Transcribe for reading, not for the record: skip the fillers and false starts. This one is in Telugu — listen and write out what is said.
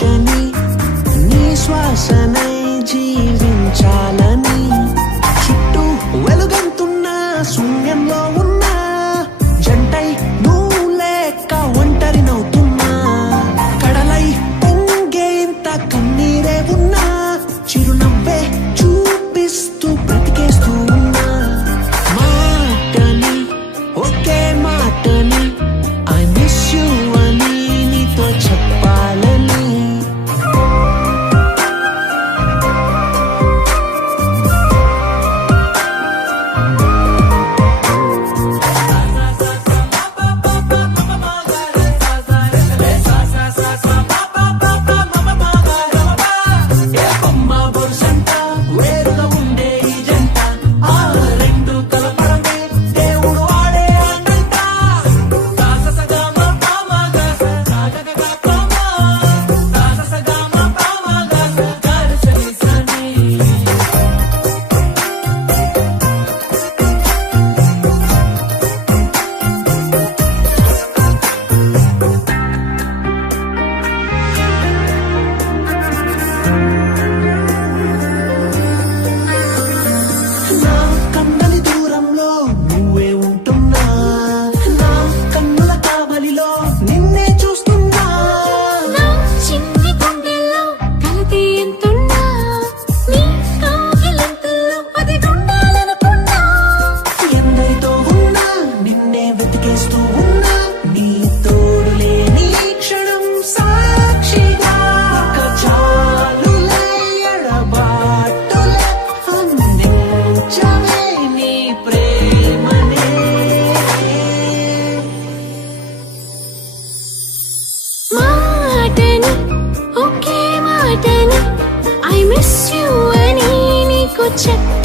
ఆశని నీ శ్వాసనై జీవించాలని చుట్టూ వెలుగంతున్న శూన్యంలో ఉన్న జంటై నువ్వు లేక ఒంటరి నవ్వుతున్నా కడలై పొంగేంత కన్నీరే ఉన్నా చిరునవ్వే చూపిస్తూ బ్రతికేస్తూ ఉన్నా మాటని ఒకే మాటని ఐ మిస్ యూ అని నీతో చెప్పాలని వేరుగా ఉండే ఈ జంట ఆ రెండు కలపడమే దేవుడు ఆడే ఆటంట సాససగమ పామగస సాగగగ పామ సాససగమ పామగస గరసని సని నా కన్నని దూరంలో నువ్వే ఉంటున్నా నా కన్నుల కావలిలో నిన్నే చూస్తున్నా నా చిన్ని గుండెల్లో కలతి ఎంతున్నా నీ కౌగిలింతల్లో అది ఉండాలనుకున్నా ఎందరితో ఉన్నా నిన్నే వెతికేస్తూ ఉన్నా నీ తోడు లేని క్షణం సాక్షిగా చాలులే ఎడబాటులే అందించవే నీ ప్రేమనే మాటని ఒకే మాటని ఐ మిస్ యూ అని నీకు చెప్పాలని